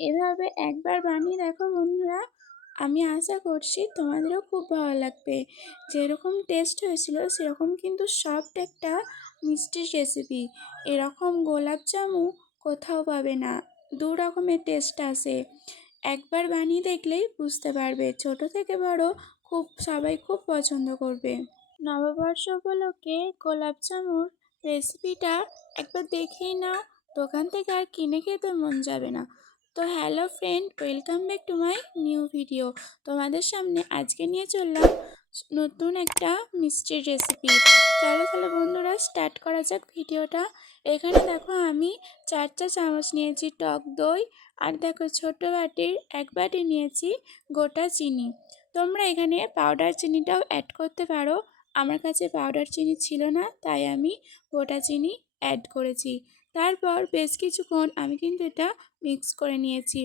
এভাবে একবার বানিয়ে দেখো বন্ধুরা, আমি আশা করছি তোমাদেরও খুব ভালো লাগবে। যেরকম টেস্ট হয়েছিল সেরকম কিন্তু সফট একটা মিষ্টির রেসিপি। এরকম গোলাপ জামু কোথাও পাবে না, দু রকমের টেস্ট আসে। একবার বানিয়ে দেখলেই বুঝতে পারবে, ছোট থেকে বড় সবাই খুব পছন্দ করবে। নববর্ষ উপলক্ষে গোলাপ জামুর রেসিপিটা একবার দেখেই নাও, দোকান থেকে আর কিনে খেতে মন যাবে না। তো hello friend, welcome back to my new video. তোমাদের সামনে আজকে নিয়ে চললাম নতুন একটা মিষ্টির রেসিপি। চলো তাহলে বন্ধুরা স্টার্ট করা যাক ভিডিওটা। এখানে দেখো আমি 4 চা চামচ নিয়েছি টক দই, আর দেখো ছোট বাটির 1 বাটি নিয়েছি গোটা চিনি। তোমরা এখানে পাউডার চিনিটাও অ্যাড করতে পারো। আমার কাছে পাউডার চিনি ছিল না, তাই আমি গোটা চিনি অ্যাড করেছি। তারপর বেশ কিছুক্ষণ আমি কিন্তু এটা মিক্স করে নিয়েছি।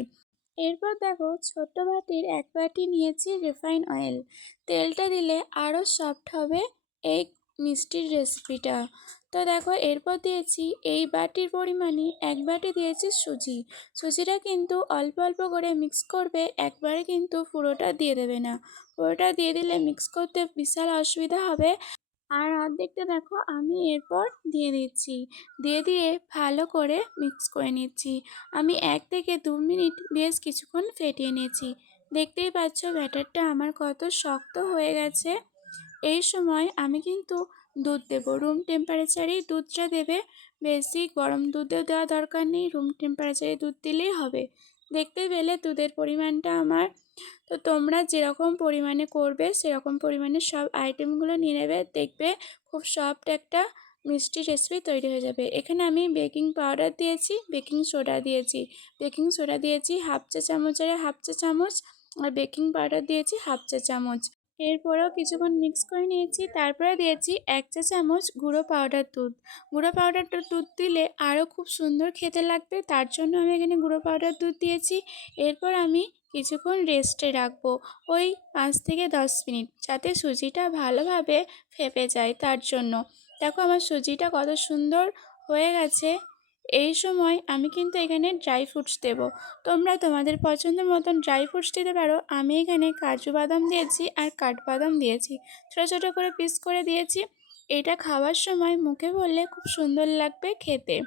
এরপর দেখো ছোট্ট বাটির 1 বাটি নিয়েছি রিফাইন অয়েল। তেলটা দিলে আরও সফট হবে এই মিষ্টির রেসিপিটা। তো দেখো এরপর দিয়েছি এই বাটির পরিমাণে 1 বাটি দিয়েছি সুজি। সুজিটা কিন্তু অল্প অল্প করে মিক্স করবে, একবারে কিন্তু পুরোটা দিয়ে দেবে না। পুরোটা দিয়ে দিলে মিক্স করতে বিশাল অসুবিধা হবে। আর অর্ধেকটা দেখো আমি এরপর দিয়ে দিচ্ছি, দিয়ে ভালো করে মিক্স করে নিচ্ছি। আমি 1 থেকে 2 মিনিট বেশ কিছুক্ষণ ফেটিয়ে নিয়েছি। দেখতেই পাচ্ছ ব্যাটারটা আমার কত শক্ত হয়ে গেছে। এই সময় আমি কিন্তু দুধ দেবো, রুম টেম্পারেচারেই দুধটা দেবে। বেশি গরম দুধও দেওয়া দরকার নেই, রুম টেম্পারেচারে দুধ দিলেই হবে। দেখতে পেলে দুধের পরিমাণটা আমার। তো তোমরা যেরকম পরিমাণে করবে সেরকম পরিমাণে সব আইটেমগুলো নিয়ে নেবে, দেখবে খুব সফট একটা মিষ্টি রেসিপি তৈরি হয়ে যাবে। এখানে আমি বেকিং পাউডার দিয়েছি, বেকিং সোডা দিয়েছি। বেকিং সোডা দিয়েছি 1/2 চা চামচের 1/2 চা চামচ, আর বেকিং পাউডার দিয়েছি 1/2 চা চামচ। এরপরেও কিছুক্ষণ মিক্স করে নিয়েছি। তারপরে দিয়েছি 1 চা চামচ গুঁড়ো পাউডার দুধ। গুঁড়ো পাউডারটা দুধ দিলে আরও খুব সুন্দর খেতে লাগবে, তার জন্য আমি এখানে গুঁড়ো পাউডার দুধ দিয়েছি। এরপর আমি কিছুক্ষণ রেস্টে রাখবো, ওই 5 থেকে 10 মিনিট, যাতে সুজিটা ভালোভাবে ফেপে যায় তার জন্য। দেখো আমার সুজিটা কত সুন্দর হয়ে গেছে। এই সময় আমি কিন্তু এখানে ড্রাই ফ্রুটস দেবো। তোমরা তোমাদের পছন্দ মতন ড্রাই ফ্রুটস দিতে পারো। আমি এখানে কাজু বাদাম দিয়েছি আর কাঠবাদাম দিয়েছি, ছোটো ছোটো করে পিস করে দিয়েছি। এটা খাওয়ার সময় মুখে বললে খুব সুন্দর লাগবে খেতে।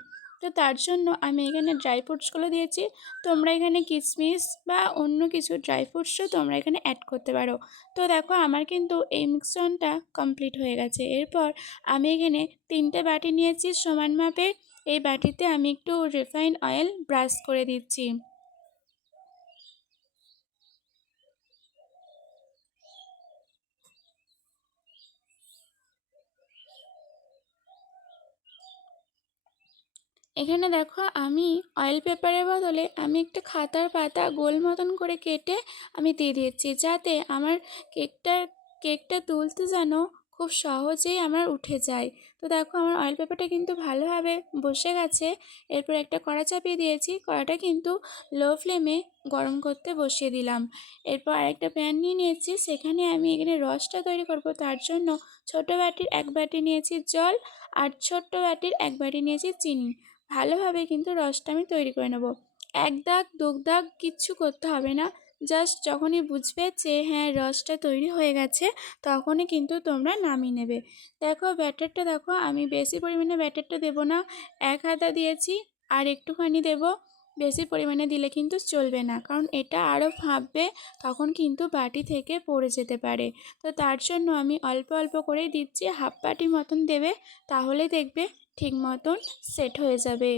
তো তার জন্য আমি এখানে ড্রাই ফ্রুটসগুলো দিয়েছি। তোমরা এখানে কিশমিশ বা অন্য কিছু ড্রাই ফ্রুটসও তোমরা এখানে অ্যাড করতে পারো। তো দেখো আমার কিন্তু এই মিশ্রণটা কমপ্লিট হয়ে গেছে। এরপর আমি এখানে 3টে বাটি নিয়েছি সমান মাপের। এই বাটিতে আমি একটু রিফাইন অয়েল ব্রাশ করে দিচ্ছি। এখানে দেখো আমি অয়েল পেপারের বদলে আমি একটা খাতার পাতা গোল মতন করে কেটে আমি দিয়ে দিয়েছি, যাতে আমার কেকটা তুলতে যেন খুব সহজেই আমার উঠে যায়। তো দেখো আমার অয়েল পেপারটা কিন্তু ভালোভাবে বসে গেছে। এরপর একটা কড়া চাপিয়ে দিয়েছি, কড়াটা কিন্তু লো ফ্লেমে গরম করতে বসিয়ে দিলাম। এরপর আরেকটা প্যান নিয়ে নিয়েছি, সেখানে আমি এখানে রসটা তৈরি করব। তার জন্য ছোটো বাটির 1 বাটি নিয়েছি জল, আর ছোট্ট বাটির 1 বাটি নিয়েছি চিনি। ভালোভাবে কিন্তু রসটা আমি তৈরি করে নেব। এক দাগ দু দাগ কিচ্ছু করতে হবে না। জাস্ট যখনই বুঝবে যে হ্যাঁ রসটা তৈরি হয়ে গেছে, তখনই কিন্তু তোমরা নামিয়ে নেবে। দেখো ব্যাটারটা দেখো, আমি বেশি পরিমাণে ব্যাটারটা দেবো না, 1 হাতা দিয়েছি আর একটুখানি দেব। বেশি পরিমাণে দিলে কিন্তু চলবে না, কারণ এটা আরও ফাঁপবে, তখন কিন্তু বাটি থেকে পড়ে যেতে পারে। তো তার জন্য আমি অল্প অল্প করেই দিচ্ছি, 1/2 বাটি মতন দেবে, তাহলে দেখবে ঠিক মতন সেট হয়ে যাবে।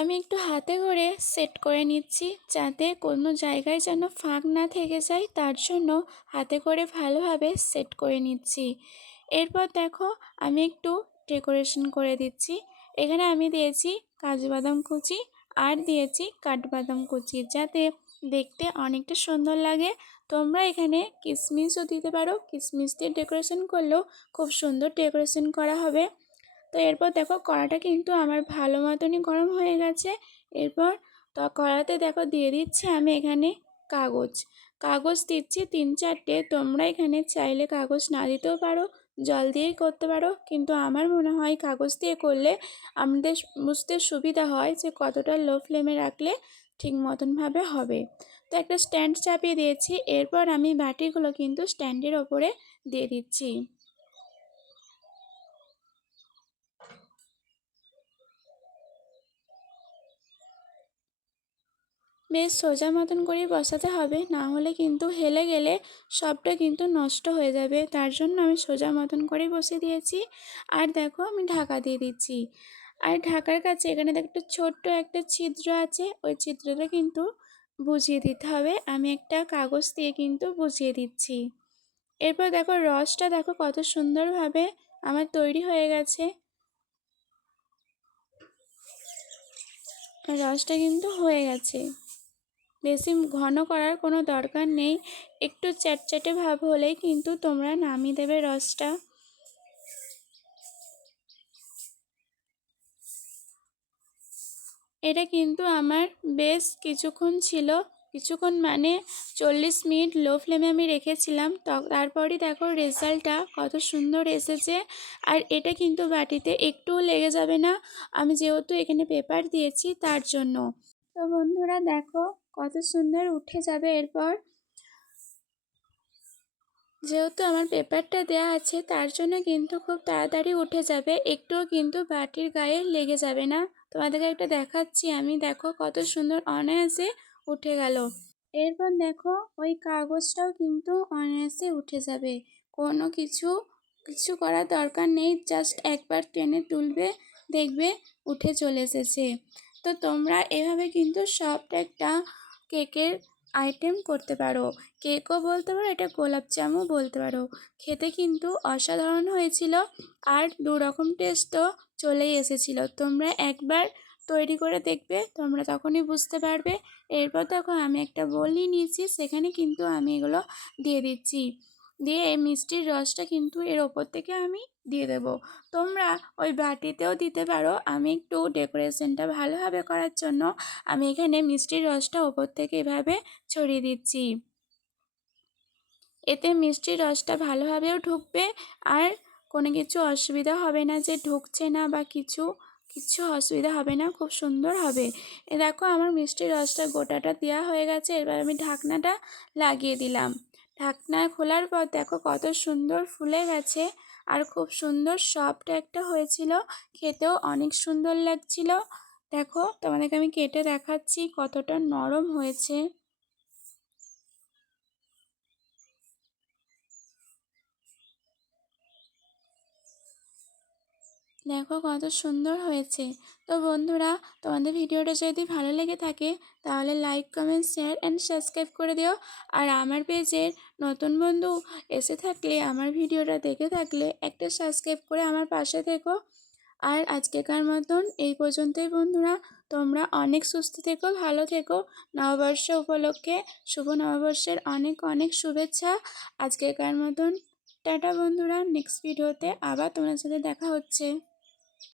আমি একটু হাতে করে সেট করে নিচ্ছি, যাতে কোনো জায়গায় যেন ফাঁক না থেকে যায়, তার জন্য হাতে করে ভালোভাবে সেট করে নিচ্ছি। এরপর দেখো আমি একটু ডেকোরেশন করে দিচ্ছি। এখানে আমি দিয়েছি কাজু বাদাম কুচি আর দিয়েছি কাঠবাদাম কুচি, যাতে দেখতে অনেকটা সুন্দর লাগে। তোমরা এখানে কিশমিশও দিতে পারো, কিশমিশ দিয়ে ডেকোরেশন করলেও খুব সুন্দর ডেকোরেশন করা হবে। তো এরপর দেখো কড়াটা কিন্তু আমার ভালো মতনই গরম হয়ে গেছে। এরপর তো কড়াতে দেখো দিয়ে দিচ্ছি আমি এখানে কাগজ কাগজ দিচ্ছি 3-4টে। তোমরা এখানে চাইলে কাগজ না দিতেও পারো, জল দিয়েই করতে পারো, কিন্তু আমার মনে হয় কাগজ দিয়ে করলে আমাদের বুঝতে সুবিধা হয় যে কতটা লো ফ্লেমে রাখলে ঠিক মতনভাবে হবে। তো একটা স্ট্যান্ড চাপিয়ে দিয়েছি, এরপর আমি বাটিগুলো কিন্তু স্ট্যান্ডের ওপরে দিয়ে দিচ্ছি। বেশ সোজা মতন করে বসাতে হবে, না হলে কিন্তু হেলে গেলে সবটা কিন্তু নষ্ট হয়ে যাবে। তার জন্য আমি সোজা মতন করেই বসিয়ে দিয়েছি। আর দেখো আমি ঢাকা দিয়ে দিচ্ছি। আর ঢাকার কাছে এখানে দেখো একটা ছোট্ট একটা ছিদ্র আছে, ওই ছিদ্রটা কিন্তু বুঝিয়ে দিতে হবে। আমি একটা কাগজ দিয়ে কিন্তু বুঝিয়ে দিচ্ছি। এরপর দেখো রসটা দেখো কত সুন্দরভাবে আমার তৈরি হয়ে গেছে। রসটা কিন্তু হয়ে গেছে, বেশি ঘন করার কোনো দরকার নেই। একটু চ্যাটচ্যাটে ভাব হলেই কিন্তু তোমরা নামিয়ে দেবে রসটা। এটা কিন্তু আমার বেশ কিছুক্ষণ ছিল, কিছুক্ষণ মানে 40 মিনিট লো ফ্লেমে আমি রেখেছিলাম। তারপরই দেখো রেজাল্টটা কত সুন্দর এসেছে। আর এটা কিন্তু বাটিতে একটুও লেগে যাবে না, আমি যেহেতু এখানে পেপার দিয়েছি তার জন্য। তো বন্ধুরা দেখো কত সুন্দর উঠে যাবে এরপর। যেহেতু আমার পেপারটা দেওয়া আছে তার জন্য কিন্তু খুব তাড়াতাড়ি উঠে যাবে, একটুও কিন্তু বাটির গায়ে লেগে যাবে না। তোমাদেরকে একটা দেখাচ্ছি আমি, দেখো কত সুন্দর অনায়াসে উঠে গেল। এরপর দেখো ওই কাগজটাও কিন্তু অনায়াসে উঠে যাবে, কোনো কিছু করার দরকার নেই, জাস্ট একবার টেনে তুলবে, দেখবে উঠে চলে এসেছে। তো তোমরা এভাবে কিন্তু সবটা একটা কেকের আইটেম করতে পারো, কেকও বলতে পারো, এটা গোলাপ জামও বলতে পারো। খেতে কিন্তু অসাধারণ হয়েছিল, আর 2 রকম টেস্টও চলেই এসেছিল। তোমরা একবার তৈরি করে দেখবে, তোমরা তখনই বুঝতে পারবে। এরপর দেখো আমি একটা বোল নিয়েছি, সেখানে কিন্তু আমি এগুলো দিয়ে দিচ্ছি, দিয়ে এই মিষ্টির রসটা কিন্তু এর ওপর থেকে আমি দিয়ে দেবো। তোমরা ওই বাটিতেও দিতে পারো, আমি একটু ডেকোরেশনটা ভালোভাবে করার জন্য আমি এখানে মিষ্টির রসটা ওপর থেকে এভাবে ছড়িয়ে দিচ্ছি। এতে মিষ্টির রসটা ভালোভাবেও ঢুকবে, আর কোনো কিছু অসুবিধা হবে না যে ঢুকছে না বা কিছু অসুবিধা হবে না, খুব সুন্দর হবে। এ দেখো আমার মিষ্টির রসটা গোটাটা দেওয়া হয়ে গেছে, এবার আমি ঢাকনাটা লাগিয়ে দিলাম। ঢাকনা খোলার পর দেখো কত সুন্দর ফুলে গেছে, আর খুব সুন্দর সফট একটা হয়েছিল, খেতেও অনেক সুন্দর লাগছিল। দেখো তোমাদেরকে আমি কেটে দেখাচ্ছি কতটা নরম হয়েছে। দেখো কত সুন্দর হয়েছে। তো বন্ধুরা, তোমাদের ভিডিওটা যদি ভালো লেগে থাকে তাহলে like, comment, share and subscribe করে দিও। আর আমার পেজের নতুন বন্ধু এসে থাকলে, আমার ভিডিওটা দেখে থাকলে একটা সাবস্ক্রাইব করে আমার পাশে থেকো। আর আজকেকার মতন এই পর্যন্তই বন্ধুরা, তোমরা অনেক সুস্থ থেকো, ভালো থেকো। নববর্ষ উপলক্ষে শুভ নববর্ষের অনেক অনেক শুভেচ্ছা। আজকেকার মতন টাটা বন্ধুরা, নেক্সট ভিডিওতে আবার তোমার সাথে দেখা হচ্ছে।